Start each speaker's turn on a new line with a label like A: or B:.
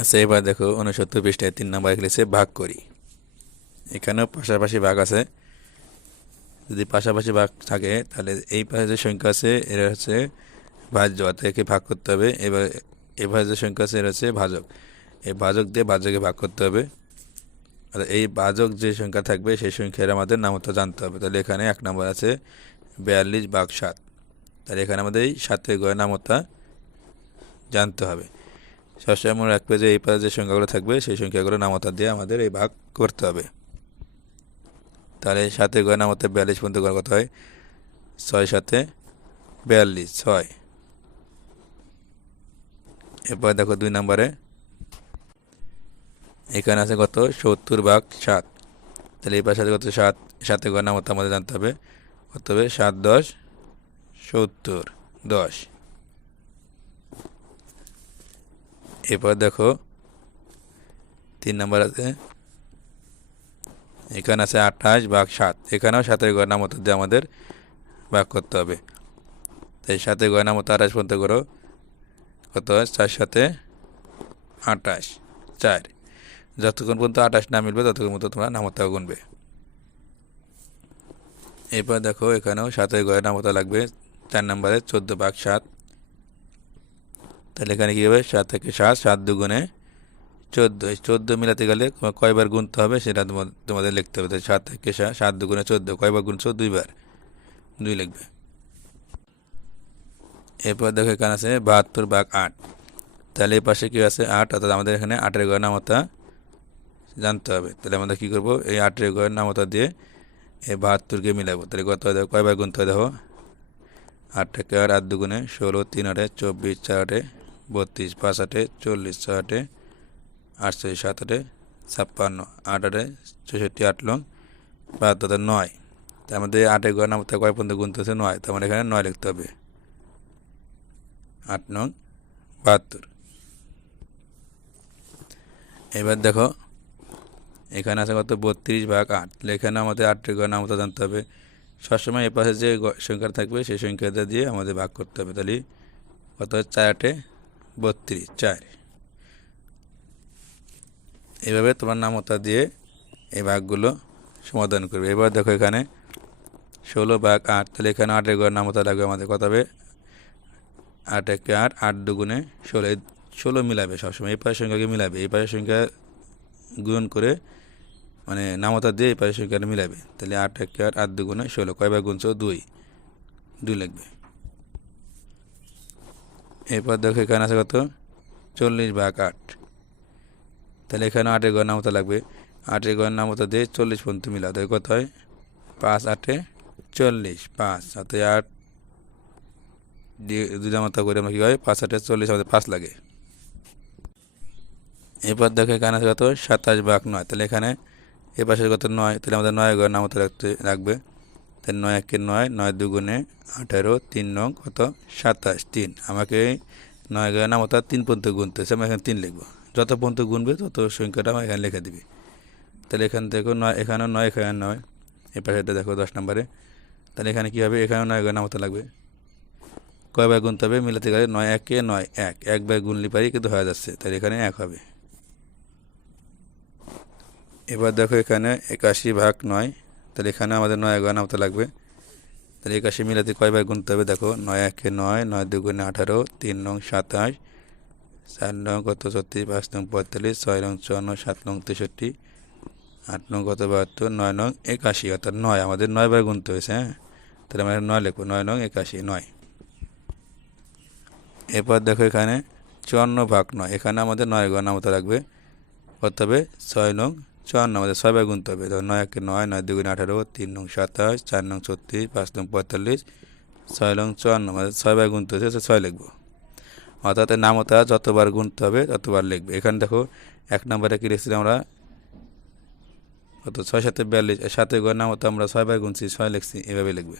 A: আচ্ছা এবার দেখো উনসত্তর পৃষ্ঠায় তিন নম্বর লিখেছে, ভাগ করি। এখানেও পাশাপাশি ভাগ আছে। যদি পাশাপাশি ভাগ থাকে, তাহলে এই পাশে যে সংখ্যা আছে, এরা হচ্ছে ভাজ্য, অর্থাৎ একে ভাগ করতে হবে। এবার পাশে যে সংখ্যা আছে, এরা হচ্ছে ভাজক। এই ভাজক দিয়ে ভাজকে ভাগ করতে হবে। আর এই ভাজক যে সংখ্যা থাকবে, সেই সংখ্যার আমাদের নামতা জানতে হবে। তাহলে এখানে এক নম্বর আছে, বিয়াল্লিশ ভাগ সাত। তাহলে এখানে আমাদের এই সাতের গড় নামতা জানতে হবে। সবসময় মনে রাখবে যে এই পাশে যে সংখ্যাগুলো থাকবে, সেই সংখ্যাগুলো নামতা দিয়ে আমাদের এই ভাগ করতে হবে। তাহলে সাথে গয় নামতে বিয়াল্লিশ পর্যন্ত গড় কত হয়? ছয় সাথে বিয়াল্লিশ, ছয়। এরপর দেখো দুই নম্বরে। এখানে আছে কত? সত্তর ভাগ সাত। তাহলে এই পাশে কত? সাত। সাথে গয় নামতে আমাদের জানতে হবে। কত হবে? সাত, দশ, সত্তর, দশ। এরপর দেখো, তিন নম্বর আছে। এখানে আছে আঠাশ ভাগ সাত। এখানেও সাতের গয়না মতো দিয়ে আমাদের ভাগ করতে হবে। তাই সাথে গয়না মতো আঠাশ পর্যন্ত করো। কত চার সাথে আঠাশ। চার। যতক্ষণ পর্যন্ত আঠাশ না মিলবে, ততক্ষণ মতো তোমরা নামতা গুনবে। এরপর দেখো, এখানেও সাতের গয়না মতো লাগবে। চার নম্বরে চোদ্দ ভাগ সাত। তাহলে এখানে কী হবে? সাত থেকে সাত সাত দুগুণে চোদ্দ। এই চোদ্দ মিলাতে গেলে কয়বার গুনতে হবে সেটা তোমাদের লিখতে হবে। তাহলে সাত থেকে সাত সাত দুগুণে চোদ্দ, কয়বার গুনছো? দুইবার। দুই লিখবে। এরপর দেখো এখানে আছে বাহাত্তর ভাগ আট। তাহলে এই পাশে কী আছে? আট, অর্থাৎ আমাদের এখানে আটের গয়ের নামতা জানতে হবে। তাহলে আমরা কী করব? এই আটের গয়ের নামতা দিয়ে এই বাহাত্তরকে মিলাবো। তাহলে কত হয় কয়বার গুনতে হয় দেখো। আট থেকে আট আট দুগুণে ষোলো, তিন আটে চব্বিশ, চার আটে বত্রিশ, পাঁচ আটে চল্লিশ ছয় আটে আটচল্লিশ, সাত আটে ছাপ্পান্ন, আট আটে চৌষট্টি আট লং, বাহাত্তর নয়। তার মধ্যে আটের গড় নামতে কয় পর্যন্ত গুনতে হচ্ছে নয়। তার মানে এখানে নয় লিখতে হবে। আট নং, বাহাত্তর। এবার দেখো, এখানে আছে কত? বত্রিশ ভাগ আট। এখানে আমাদের আটের গড় নামতা জানতে হবে। সবসময় এ পাশে যে সংখ্যা থাকবে, সেই সংখ্যাটা দিয়ে আমাদের ভাগ করতে হবে। তাহলে কত? চার আটে বত্রিশ, চার। এভাবে তোমার নামতা দিয়ে এই ভাগগুলো সমাধান করবে। এবার দেখো এখানে ষোলো ভাগ আট, তাহলে এখানে আটের গড় নামতা লাগবে আমাদের কত হবে? আট একে আট আট দুগুণে ষোলো। ষোলো মিলাবে সবসময়, এই পাশের সংখ্যাকে মিলাবে, এই পাশের সংখ্যা গুণ করে মানে নামতা দিয়ে এই পাশের সংখ্যাটা মিলাবে। তাহলে আট একে আট আট দুগুণে ষোলো, কয়বার গুনছো দুই। দুই লাগবে। এরপর দেখো এখানে আছে কত? চল্লিশ ভাগ আট। তাহলে এখানে আটের গড় নামতা লাগবে। আটের গড় নামতা দিয়ে চল্লিশ পর্যন্ত মিলা তাহলে কত হয়? পাঁচ আটে চল্লিশ, পাঁচ সাথে আট দিয়ে দুই নামতা করে আমরা কী হয়? পাঁচ আটে চল্লিশ আমাদের পাঁচ লাগে। এরপর দেখো এখানে আছে কত? সাতাশ ভাগ নয়। তাহলে এখানে এ পাশে কত? নয়। তাহলে আমাদের নয় গড় নামতা রাখতে রাখবে। তাহলে নয় একে নয় নয় দুগুণে আঠারো, তিন নং কত? সাতাশ, তিন। আমাকে নয় গড় নামতা তিন পর্যন্ত গুনতে আমি এখানে তিন লিখব। যত পর্যন্ত গুনবে তত সংখ্যাটা আমার এখানে লিখে দিবি। তাহলে এখান থেকে নয় এখানেও নয়, এখানে নয়। এই পাশেটা দেখো দশ নম্বরে। তাহলে এখানে কী হবে? এখানেও নয় গড় নামতা লাগবে। কয়বার গুনতে হবে? মিলাতে গেলে নয় একে নয়, এক। একবার গুনলি পারি, কিন্তু হয়ে যাচ্ছে। তাহলে এখানে এক হবে। এবার দেখো এখানে একাশি ভাগ নয় তাহলে এখানে আমাদের নয় গয় নামতে লাগবে। তাহলে একাশি মিলাতে কয়বার গুনতে হবে? দেখো, নয় একে নয় নয় দুগুণে আঠারো, তিন নং সাতাশ, চার নং কত ছত্রিশ, পাঁচ নং পঁয়তাল্লিশ, ছয় নং চুয়ান্ন, সাত নং তেষট্টি, আট নং কত বাহাত্তর, নয় নং একাশি। অর্থাৎ নয়, আমাদের নয় নয়বার গুনতে হয়েছে হ্যাঁ? তাহলে আমরা নয় লিখব, নয় নং একাশি, নয়। এরপর দেখো এখানে চুয়ান্ন ভাগ নয়, এখানে আমাদের নয় গণনা মতো লাগবে। কত হবে ছয় নং চুয়ান্ন, আমাদের ছয়বার গুনতে হবে, ধর নয় একে নয় নয় দুগুণ আঠারো, তিন নং সাতাশ, চার নং ছত্রিশ, পাঁচ নং পঁয়তাল্লিশ, ছয় নং চুয়ান্ন, আমাদের ছয়বার গুনতে হচ্ছে ছয় লিখব। অর্থাৎ নামতা যতবার গুনতে হবে, ততবার লিখবে। এখানে দেখো, এক নম্বরে কী লিখছি আমরা? কত? ছয় সাথে বিয়াল্লিশ সাথে গড় নামতা আমরা ছয়বার গুনছি ছয় লিখছি, এভাবে লিখবে।